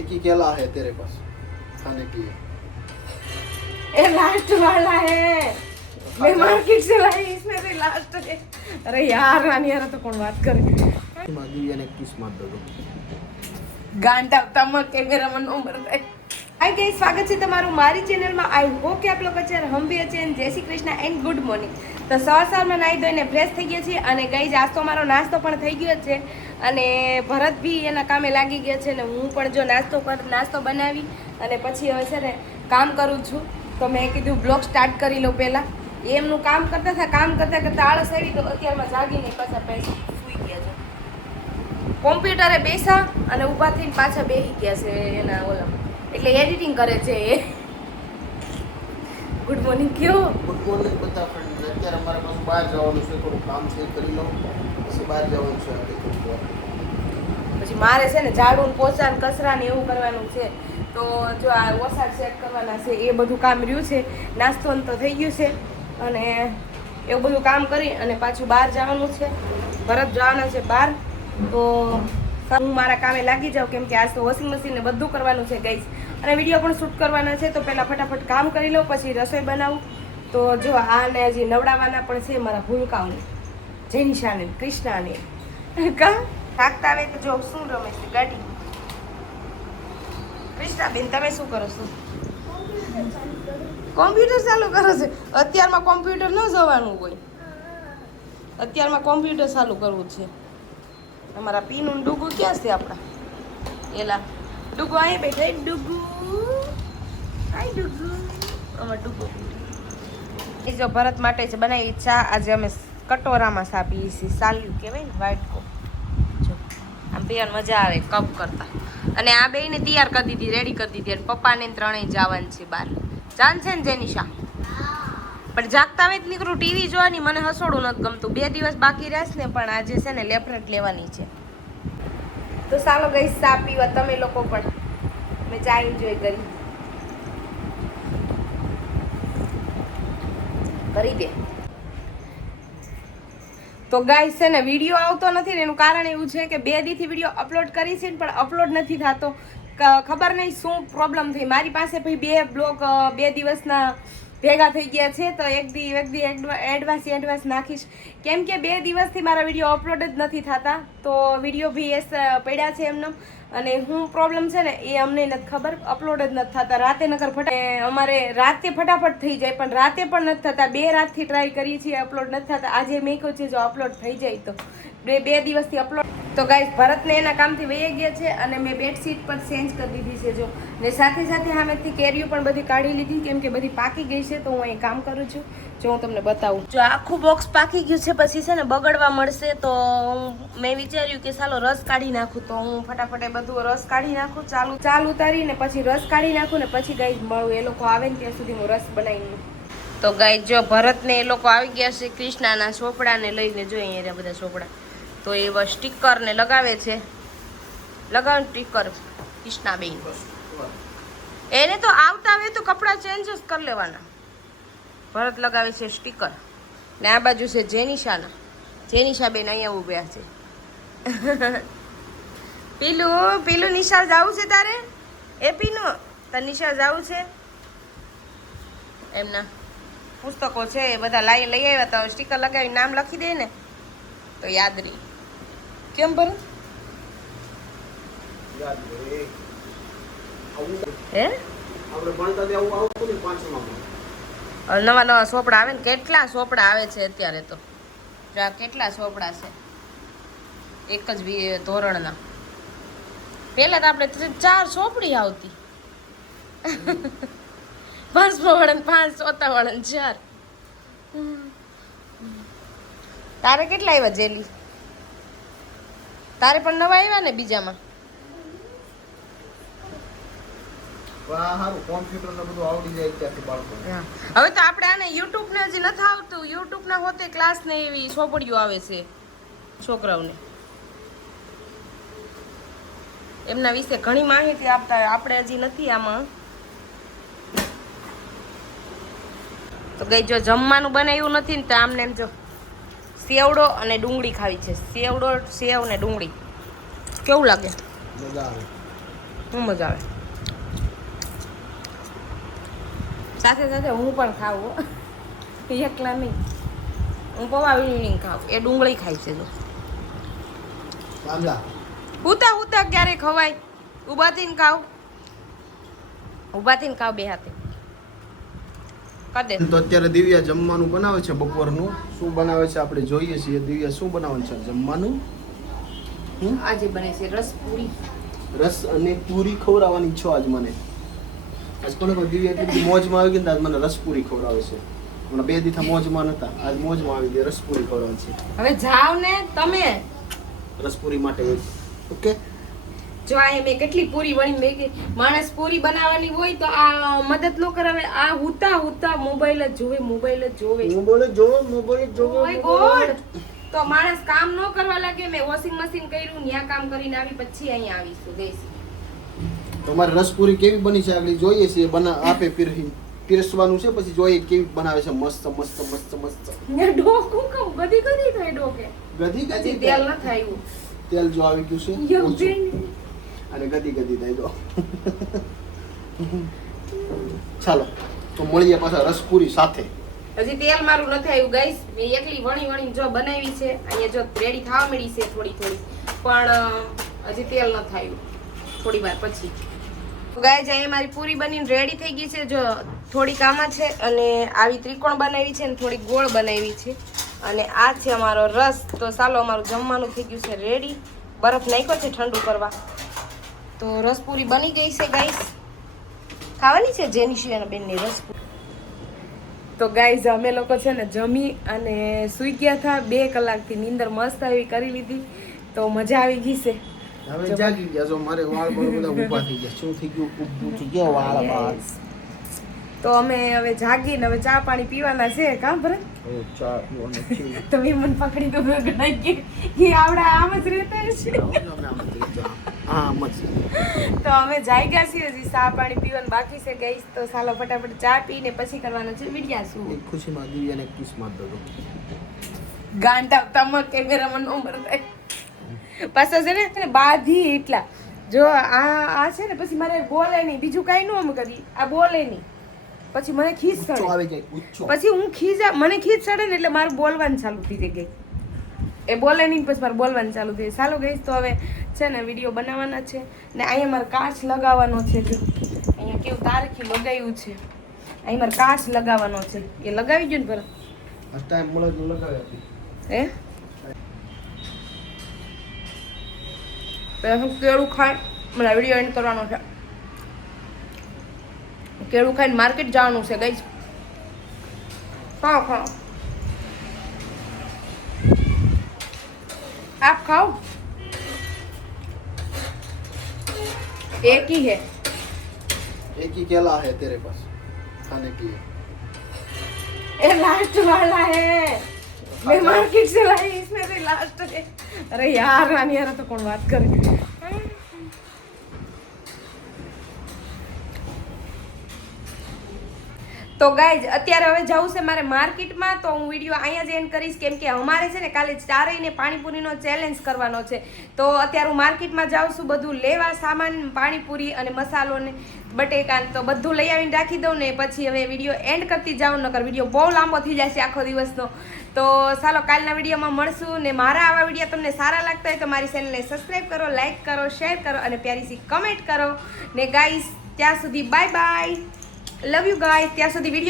एक ही केला है तेरे पास खाने के लिए? ये लास्ट वाला है, मैं मार्केट से लाई, इसमें से लास्ट है। अरे यार नानी यार तो कौन बात करे दिव्याने किस मार दो ગાંડા તમાર કેમેરામાં નંબર દે. હાય ગાઈસ, સ્વાગત છે તમારું મારી ચેનલમાં. આઈ હોપ કે આપ લોકો અત્યારે હમ બી અચે જય Shri Krishna and good morning. તો સવારમાં નાહી ધોઈને ફ્રેશ થઈ ગયા છીએ અને ગાઈસ આજ તો મારો નાસ્તો પણ થઈ ગયો છે અને ભરત બી એના કામે લાગી ગયા છે અને હું પણ જો નાસ્તો બનાવી અને પછી હવે છે ને કામ કરું છું. તો મેં કીધું બ્લોગ સ્ટાર્ટ કરી લઉં પહેલાં. એમનું કામ કરતા હતા, કામ કરતાં કરતાં આળસ આવી તો અત્યારમાં જાગીને પાછા પૈસા સૂઈ ગયા છે. કોમ્પ્યુટરે બેસા અને ઊભા થઈને પાછા બેસી ગયા છે એના ઓલા, એટલે એડિટિંગ કરે છે એ. ગુડ મોર્નિંગ કયો? ગુડ મોર્નિંગ બધા ફ્રેન્ડ. અત્યારે અમારા પાસે બહાર જવાનું છે, થોડું કામ છે કરી લઉં પછી બહાર જવાનું છે. પછી મારે છે ને ઝાડુ ને પોચા ને કચરા ને એવું કરવાનું છે. તો જો આ વરસાદ સેટ કરવાના છે એ બધું કામ રહ્યું છે. નાસ્તો તો થઈ ગયું છે અને એવું બધું કામ કરી અને પાછું બહાર જવાનું છે. ભરત જવાના છે બહાર. તો હું મારા કામે લાગી જાઉં કેમ કે આજ તો વોશિંગ મશીન ને બધું કરવાનું છે ગાઈસ અને વિડીયો પણ શૂટ કરવાના છે. તો પહેલાં ફટાફટ કામ કરી લઉં પછી રસોઈ બનાવું. તો જો આને હજી નવડાવવાના પણ છે મારા ભૂલકાઓને, જેનિશાને કૃષ્ણાને. કા થાકતા આવે તો જો શું રમે છે ગાડી. કૃષ્ણાબેન તમે શું કરો છો? કોમ્પ્યુટર ચાલુ કરો છો? અત્યારમાં કોમ્પ્યુટર ન જવાનું હોય, અત્યારમાં કોમ્પ્યુટર ચાલુ કરવું છે. અમારા પીનું ડુગુ ક્યાં છે આપણા? એલા ડુગુ અહીં બેઠા. ડુગુ હાય ડુગુ, અમાર ડુગુ. એ જો ભરત માટે છે બનાવી ચા. આજે અમે કટોરામાં ચા પીએ છીએ, સાલ્યું કહેવાય ને, વ્હાઈટ કપ. જો આમ પીવાની મજા આવે કપ કરતા. અને આ બેયને તૈયાર કરી દીધી, રેડી કરી દીધી અને પપ્પાને ત્રણેય જવાનું છે બહાર. જાન છે ને જેનિશા? પણ જાગતા આવે નીકળું ટીવી જોવાની મને હસોડું નથી ગમતું. 2 દિવસ બાકી રહેશે ને પણ આજે છે ને લેફ્ટ લેવાની છે. તો ચાલો ગઈ ચા પીવા તમે લોકો પણ. મેં ચા એન્જોય કરી દે. તો ગાઈસ છે ને વિડીયો આવતો નથી ને એનું કારણ એવું છે કે 2 દીથી વિડીયો અપલોડ કરી છે પણ અપલોડ નથી થતો. ખબર નહીં શું પ્રોબ્લેમ થઈ. મારી પાસે ભાઈ 2 બ્લોગ 2 દિવસના ભેગા થઈ ગયા છે. તો એક દી એડવાન્સ નાખીશ કેમ કે 2 દિવસથી મારા વિડીયો અપલોડ જ નથી થતા. તો વિડીયો બી પડ્યા છે એમને અને હું પ્રોબ્લેમ છે ને એ અમને નથી ખબર. અપલોડ જ નથી થતા. રાતે નકર અમારે રાતે ફટાફટ થઈ જાય પણ રાતે પણ નથી થતા. 2 રાતથી ટ્રાય કરીએ છીએ, અપલોડ નથી થતા. આજે મેં કહ્યું છે જો અપલોડ થઈ જાય તો 2 દિવસથી અપલોડ. તો ગાઈસ ભરતને એના કામથી વહી ગયા છે અને મેં બેડશીટ પણ ચેન્જ કરી દીધી છે જો. ને સાથે સાથે સામેથી કેરીઓ પણ બધી કાઢી લીધી કેમ કે બધી પાકી ગઈ છે. તો હું અહીં કામ કરું છું. જો હું તમને બતાવું. જો આખું બોક્સ પાકી ગયું છે પછી છે ને બગડવા મળશે. તો મેં વિચાર્યું કે ચાલો રસ કાઢી નાખું. તો હું ફટાફટ બધું રસ કાઢી નાખું. ચાલ ઉતારીને પછી રસ કાઢી નાખું ને પછી ગાઈસ મળું. એ લોકો આવે ને ત્યાં સુધી હું રસ બનાવી. તો ગાઈસ જો ભરતને એ લોકો આવી ગયા છે કૃષ્ણાના ચોપડાને લઈને. જો અહીંયા બધા ચોપડા. તો એવા સ્ટીકર ને લગાવે છે. લગાવે સ્ટીકર કૃષ્ણાબેન. એને તો આવતા હોય તો કપડાં ચેન્જ જ કરી લેવાના. ભરત લગાવે છે સ્ટીકર ને આ બાજુ છે જેનિશાના. જેનિશાબેન અહીંયા ઊભ્યા છે. પીલું નિશાળ જવું છે તારે? એ પીનું તારે નિશાળ જવું છે? એમના પુસ્તકો છે એ બધા લઈ આવ્યા. તો સ્ટીકર લગાવી નામ લખી દે ને તો યાદ રહી. કેમ ભરત? હે નવા નવા ચોપડા આવે ને. કેટલા ચોપડા આવે છે અત્યારે તો. કેટલા ચોપડા છે એક જ ધોરણના. પહેલા તો આપણે 4 ચોપડી આવતી. 5 વળન 5, ચોથા વળન 4. તારે કેટલા આવ્યા જેલી? તારે પણ નવા આવ્યા ને બીજામાં? હવે તો આપણે આને યુટ્યુબ ને હજી નથી આવતું. યુટ્યુબ ના હોતે ક્લાસ ને એવી ચોપડીઓ આવે છે છોકરાઓને. એમના વિશે ઘણી માહિતી આપતા આપણે હજી નથી આમાં. તો ગઈ જો જમવાનું બનાવ્યું નથી ને તો આમને એમ જો સેવડો અને ડુંગળી ખાવી છે. સેવ ને ડુંગળી કેવું લાગે? શું મજા આવે. સાથે સાથે હું પણ ખાવું, એકલા નહીં. હું પૌવા વીણી ખાઉં, એ ડુંગળી ખાય છે. જો કાંદા હુતા હુતા ક્યારે ખવાય, ઊભા થઈને ખાવ, ઊભા થઈને ખાવ બે હાથે. કદે તો અત્યારે દિવ્યા જમવાનું બનાવે છે બપોરનું. શું બનાવે છે આપણે જોઈએ છીએ. દિવ્યા શું બનાવવાનું છે જમવાનું? આજે બને છે રસ પૂરી. રસ અને પૂરી ખવડાવવાની છો આજ મને. આજ કોને કોઈ દિવ્યા એટલી મોજમાં આવી ગઈ ને આજ મને રસપુરી ખવડાવે છે. હમણાં 2 દિવસ મોજમાં નતા, આજ મોજમાં આવી ગઈ. રસપુરી ખવડાવવાની છે. હવે જાવ ને તમે રસપુરી માટે. ઓકે, જો આ મેં કેટલી પૂરી વણી મેગી. માણસ પૂરી બનાવવાની હોય તો આ મદદ ન કરાવે, આ હુતા હુતા મોબાઈલ જ જોવે, મોબાઈલ જ જોવે. Mobile Oh my God! તો માણસ કામ ન કરવા લાગે. મેં વોશિંગ મશીન કર્યું, ન્યા કામ કરીને આવી, પછી અહીંયા આવીશું ગઈશ. તમારી રસપુરી કેવી બની છે આગળ જોઈએ છીએ. આપે પીરસવાનું છે, પછી જોઈએ કેવી બનાવે છે. મસ્ત મસ્ત મસ્ત મસ્ત. ને ડોકું કમ ગધી ગધી થાય ડોકે. ગધી હજી ગધી તેલ ન થયું. તેલ જો આવી ગયું છે એવું ઓછું. બેન. અને ગધી ગધી થાય તો ચાલો તો મળીએ પાછા રસપુરી સાથે. હજી તેલ મારું નથી આવ્યું ગાઈસ. મેં એકલી વણી વણી જો બનાવી છે. અહીંયા જો રેડી થવા મળી છે થોડી થોડી, પણ હજી તેલ ન થયું. થોડી વાર પછી ગાઈસ અહીંયા મારી પૂરી બનીને રેડી થઈ ગઈ છે. જો થોડી આમાં છે અને આવી ત્રિકોણ બનાવી છે અને થોડી ગોળ બનાવી છે, અને આ છે અમારો રસ. તો ચાલો અમારું જમવાનું થઈ ગયું છે રેડી. બરફ નાખ્યો છે ઠંડુ કરવા. તો રસપુરી બની ગઈ છે ગાઈસ. ખાવાની છે જેની અને બેનની રસપુરી. તો ગાઈઝ અમે લોકો છે ને જમી અને સૂઈ ગયા હતા. 2 કલાકથી નીંદર મસ્ત આવી કરી લીધી, તો મજા આવી ગઈ છે. હવે જાગી ગયા છો. મારે વાળ બધા ઊભા થઈ ગયા. શું થઈ ગયું? ઊભું થઈ ગયા વાળ બાળ. તો અમે હવે જાગીને હવે ચા પાણી પીવાના છે. કામ ભરે ચા પીવાનું છે. તમે મને પકડી દો ગણાઈ કે આવડા આમ જ રહેતા છે. હા મસ્ત. તો અમે જાગ્યા છીએ, હજી ચા પાણી પીવાનું બાકી છે ગાઈસ. તો ચાલો ફટાફટ ચા પીને પછી કરવાનો છે વિડિયા. શું એક ખુશીમાં દિવ્યાને કિસ માર દો. ગાંડા તમાર કેમેરામાં નંબર થાય પાછો છે ને બાધી એટલા. જો આ છે ને પછી મારે બોલે નહીં, બીજું કાંઈ ન અમે કરી. આ બોલે નહીં, પછી મને ખીજ ચડે. આવી જાય ઉચ્ચો. પછી હું મને ખીજ ચડે ને એટલે મારું બોલવાનું ચાલુ થઈ જાય. એ બોલે નહીં પછી મારે બોલવાનું ચાલુ થઈ જાય. ચાલો ગઈશ તો હવે છે ને વિડીયો બનાવવાના છે ને અહીંયા મારે કાચ લગાવવાનો છે. જો અહીંયા કેવું તારખી લગાવ્યું છે. અહીં મારે કાચ લગાવવાનો છે. એ લગાવી ગયો ને પર આ ટાઈમ મળે તો લગાવી આપી. હે હું કેળું ખાઈ મને વિડીયો એન્ડ કરવાનો છે. કેળું ખાઈને માર્કેટ જવાનું છે ગઈ. ખાઓ આપ ખાઓ. एक ही है, एक ही केला है तेरे पास खाने के लिए. ये लास्ट वाला है. मैं मार्केट से लाई, इसमें से लास्ट है. अरे यार रानी यार तो कौन बात करे. તો ગાઈઝ અત્યારે હવે જવું છે મારે માર્કેટમાં. તો હું વિડીયો અહીંયા જ એન્ડ કરીશ, કેમ કે અમારે છે ને કાલે ચારેયને પાણીપુરીનો ચેલેન્જ કરવાનો છે. તો અત્યારે હું માર્કેટમાં જાઉં છું બધું લેવા, સામાન, પાણીપુરી અને મસાલો ને બટેકા, તો બધું લઈ આવીને રાખી દઉં ને પછી હવે વિડીયો એન્ડ કરતી જાઉં, નકર વિડીયો બહુ લાંબો થઈ જશે આખો દિવસનો. તો ચાલો કાલના વિડીયોમાં મળશું. ને મારા આવા વિડીયો તમને સારા લાગતા હોય તો મારી ચેનલને સબસ્ક્રાઈબ કરો, લાઈક કરો, શેર કરો અને પ્યારી સી કમેન્ટ કરો. ને ગાઈઝ ત્યાં સુધી bye bye. Love you guys. ત્યાં સુધી વિડીયો